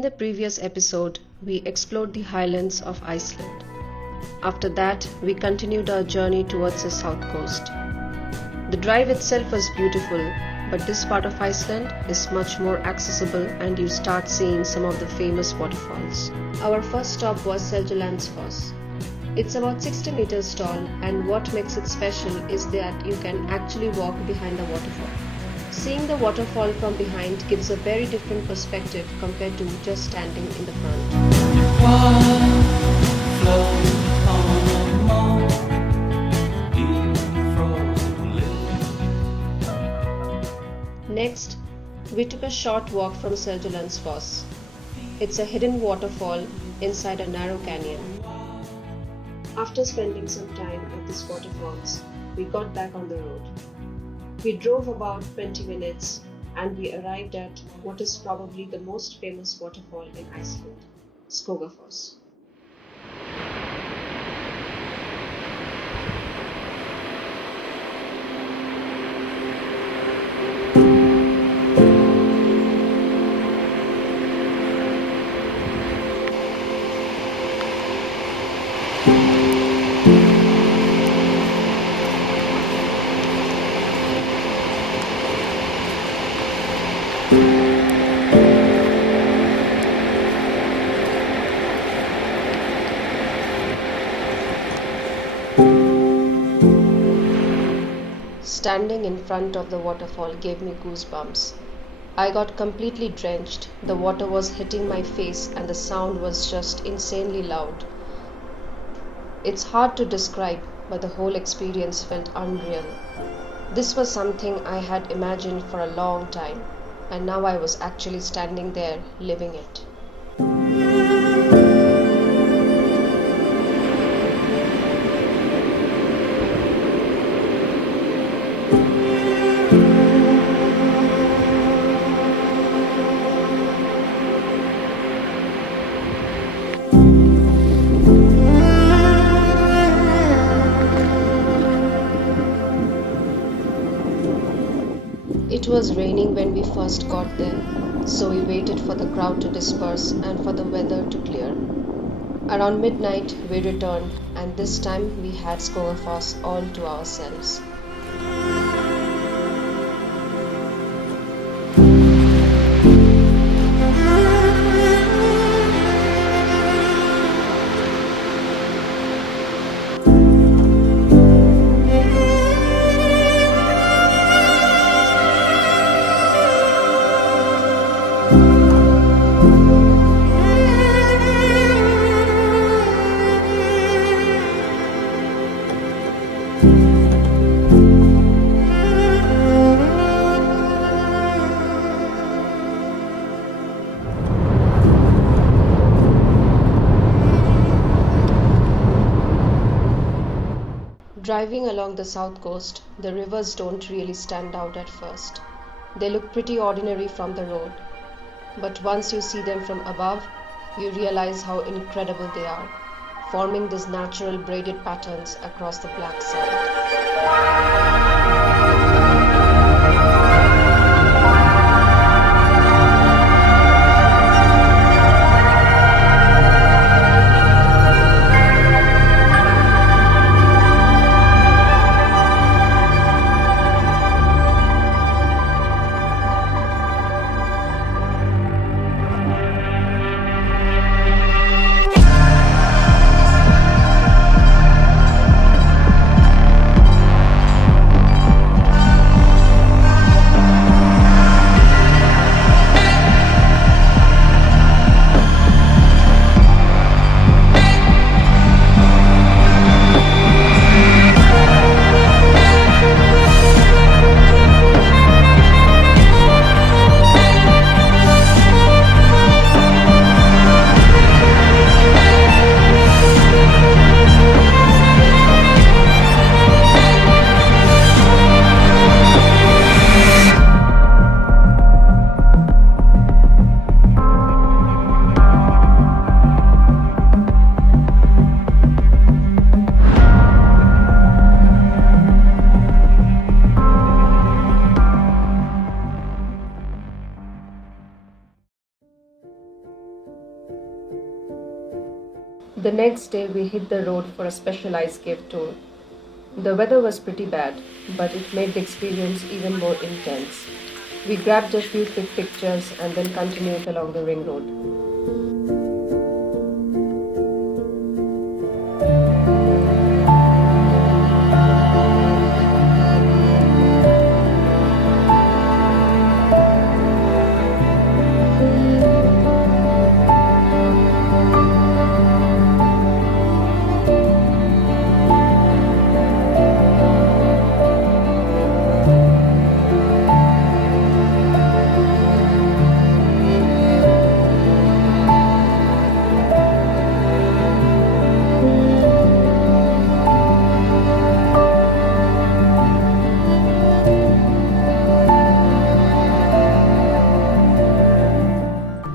In the previous episode, we explored the highlands of Iceland. After that, we continued our journey towards the south coast. The drive itself was beautiful, but this part of Iceland is much more accessible and you start seeing some of the famous waterfalls. Our first stop was Seljalandsfoss. It's about 60 meters tall, and what makes it special is that you can actually walk behind the waterfall. Seeing the waterfall from behind gives a very different perspective compared to just standing in the front. Next, we took a short walk from Seljalandsfoss. It's a hidden waterfall inside a narrow canyon. After spending some time at these waterfalls, we got back on the road. We drove about 20 minutes and we arrived at what is probably the most famous waterfall in Iceland, Skogafoss. Standing in front of the waterfall gave me goosebumps. I got completely drenched, the water was hitting my face and the sound was just insanely loud. It's hard to describe, but the whole experience felt unreal. This was something I had imagined for a long time, and now I was actually standing there living it. It was raining when we first got there, so we waited for the crowd to disperse and for the weather to clear. Around midnight, we returned, and this time we had Skogafoss all to ourselves. Driving along the south coast, the rivers don't really stand out at first. They look pretty ordinary from the road. But once you see them from above, you realize how incredible they are, forming these natural braided patterns across the black sand. The next day we hit the road for a special ice cave tour. The weather was pretty bad, but it made the experience even more intense. We grabbed a few quick pictures and then continued along the ring road.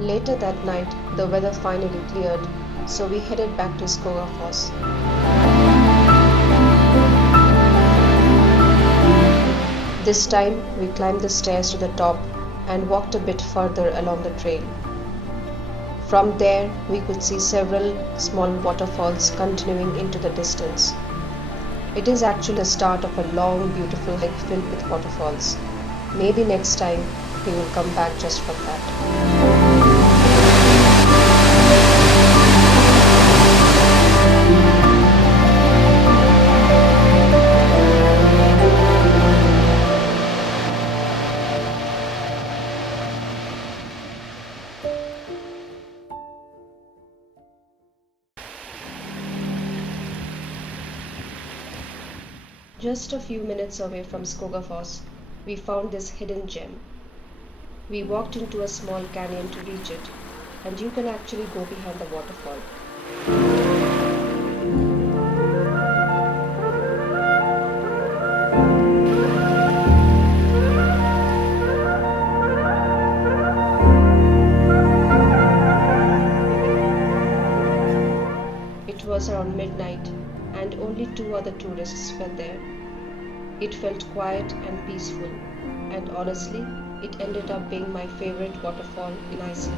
Later that night, the weather finally cleared, so we headed back to Skogafoss. This time, we climbed the stairs to the top and walked a bit further along the trail. From there, we could see several small waterfalls continuing into the distance. It is actually the start of a long, beautiful hike filled with waterfalls. Maybe next time, we will come back just for that. Just a few minutes away from Skogafoss, we found this hidden gem. We walked into a small canyon to reach it, and you can actually go behind the waterfall. It was around midnight, and only 2 other tourists were there. It felt quiet and peaceful, and honestly, it ended up being my favorite waterfall in Iceland.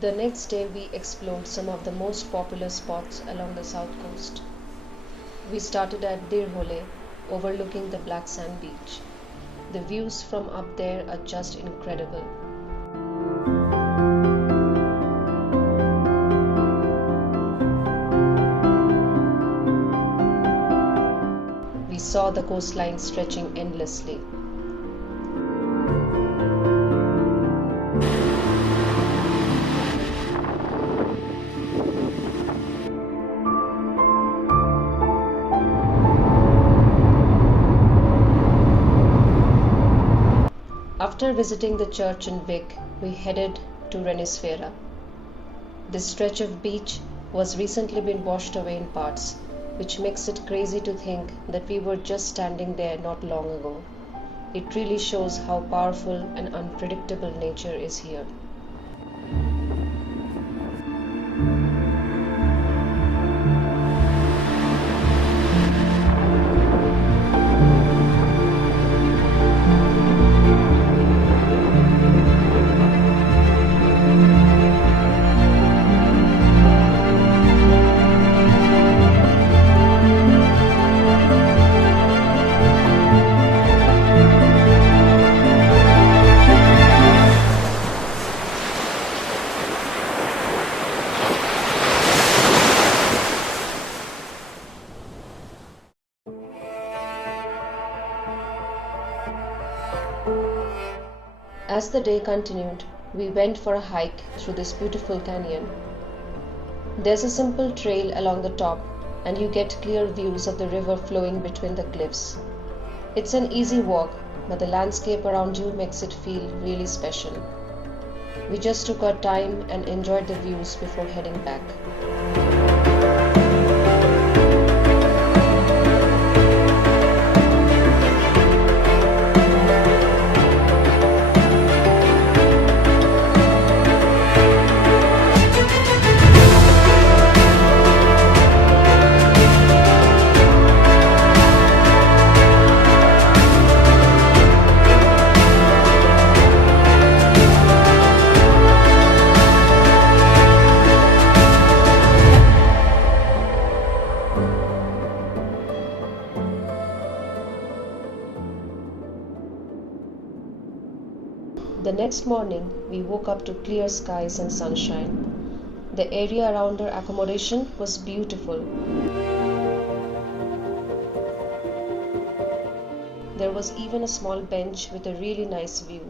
The next day we explored some of the most popular spots along the south coast. We started at Dyrholaey, overlooking the black sand beach. The views from up there are just incredible. We saw the coastline stretching endlessly. After visiting the church in Vik, we headed to Reynisfjara. This stretch of beach was recently been washed away in parts, which makes it crazy to think that we were just standing there not long ago. It really shows how powerful and unpredictable nature is here. As the day continued, we went for a hike through this beautiful canyon. There's a simple trail along the top, and you get clear views of the river flowing between the cliffs. It's an easy walk, but the landscape around you makes it feel really special. We just took our time and enjoyed the views before heading back. The next morning, we woke up to clear skies and sunshine. The area around our accommodation was beautiful. There was even a small bench with a really nice view.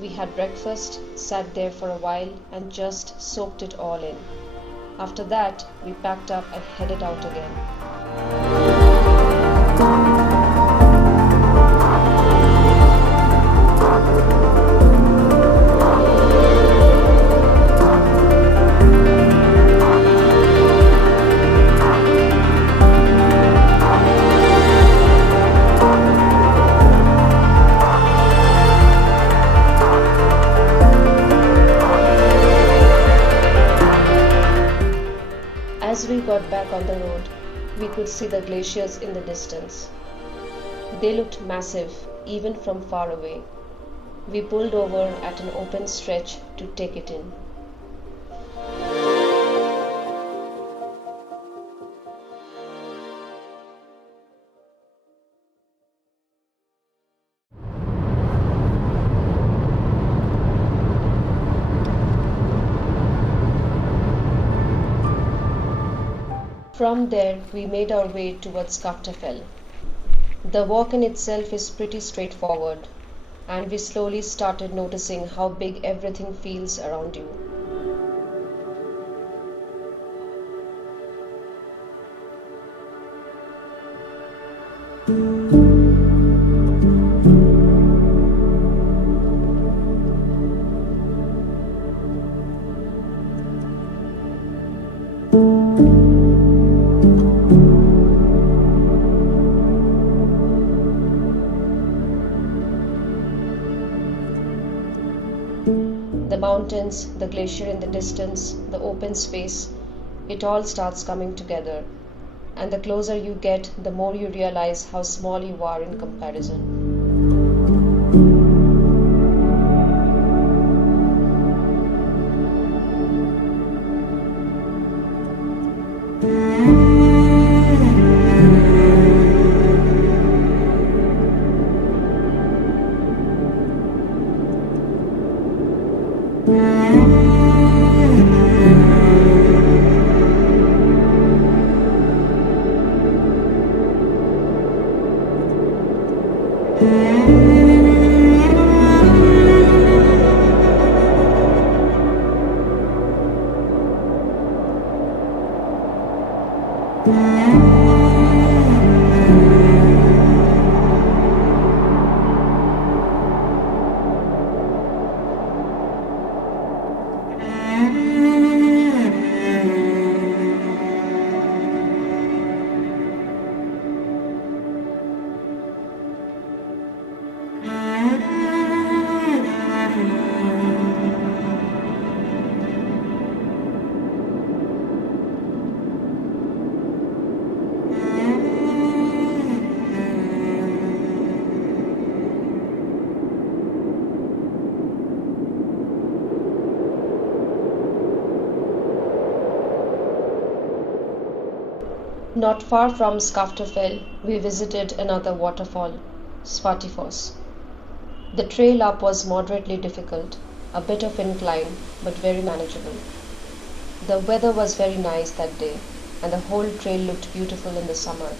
We had breakfast, sat there for a while, and just soaked it all in. After that, we packed up and headed out again. As we got back on the road, we could see the glaciers in the distance. They looked massive, even from far away. We pulled over at an open stretch to take it in. From there, we made our way towards Skaftafell. The walk in itself is pretty straightforward, and we slowly started noticing how big everything feels around you. The mountains, the glacier in the distance, the open space, it all starts coming together. And the closer you get, the more you realize how small you are in comparison. Not far from Skaftafell, we visited another waterfall, Svartifoss. The trail up was moderately difficult, a bit of incline, but very manageable. The weather was very nice that day, and the whole trail looked beautiful in the summer.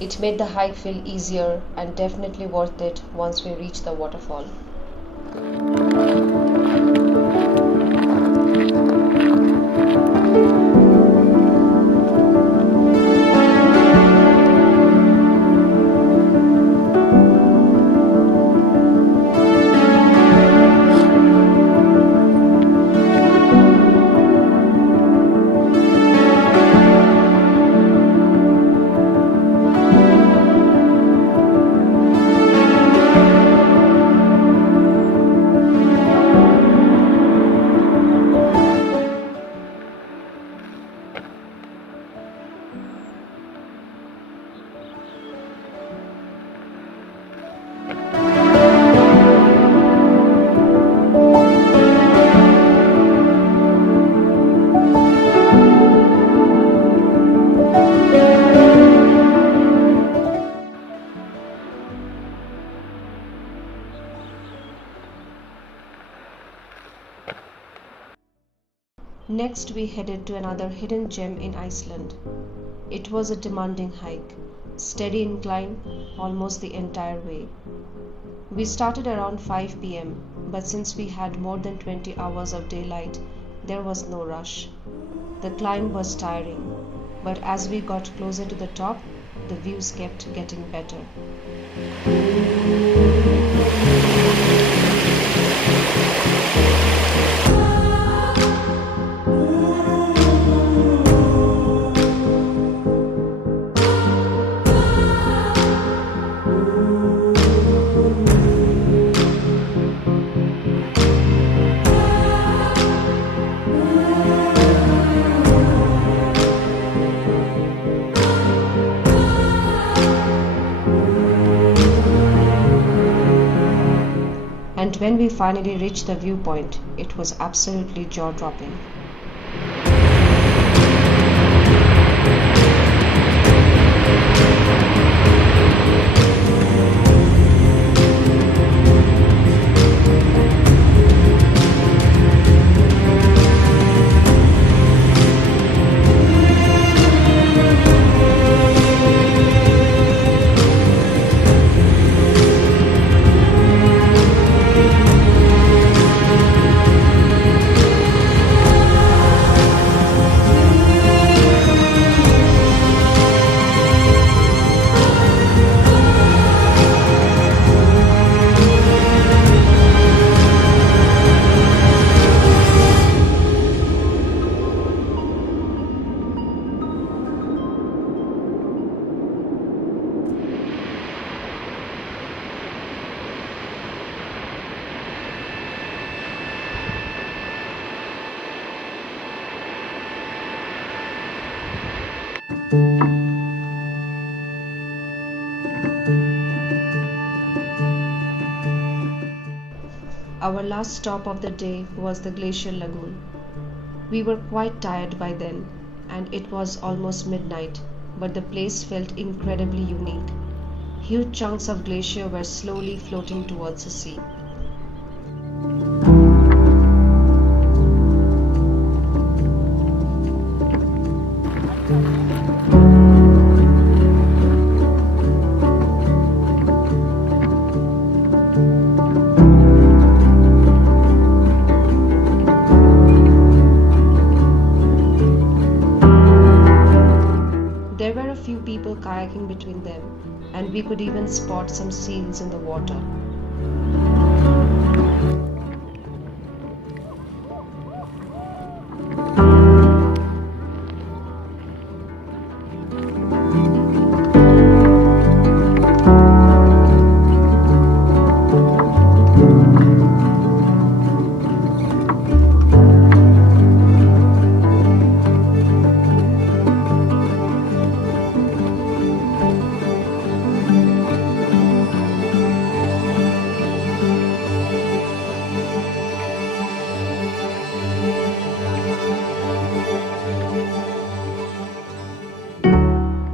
It made the hike feel easier and definitely worth it once we reached the waterfall. Next, we headed to another hidden gem in Iceland. It was a demanding hike, steady incline almost the entire way. We started around 5 pm, but since we had more than 20 hours of daylight, there was no rush. The climb was tiring, but as we got closer to the top, the views kept getting better. And when we finally reached the viewpoint, it was absolutely jaw-dropping. Our last stop of the day was the Glacier Lagoon. We were quite tired by then, and it was almost midnight, but the place felt incredibly unique. Huge chunks of glacier were slowly floating towards the sea. Kayaking between them, and we could even spot some seals in the water.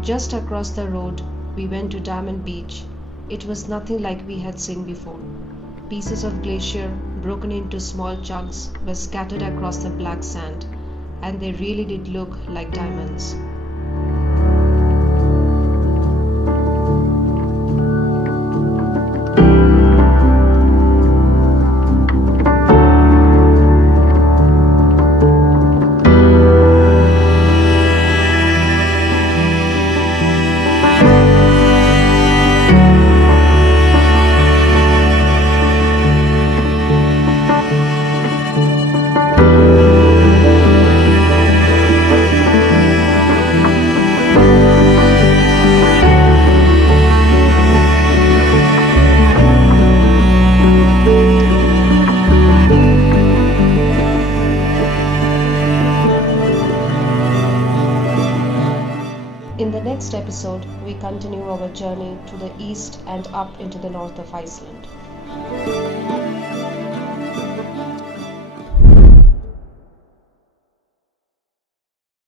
Just across the road, we went to Diamond Beach. It was nothing like we had seen before. Pieces of glacier, broken into small chunks, were scattered across the black sand, and they really did look like diamonds. In the next episode, we continue our journey to the east and up into the north of Iceland.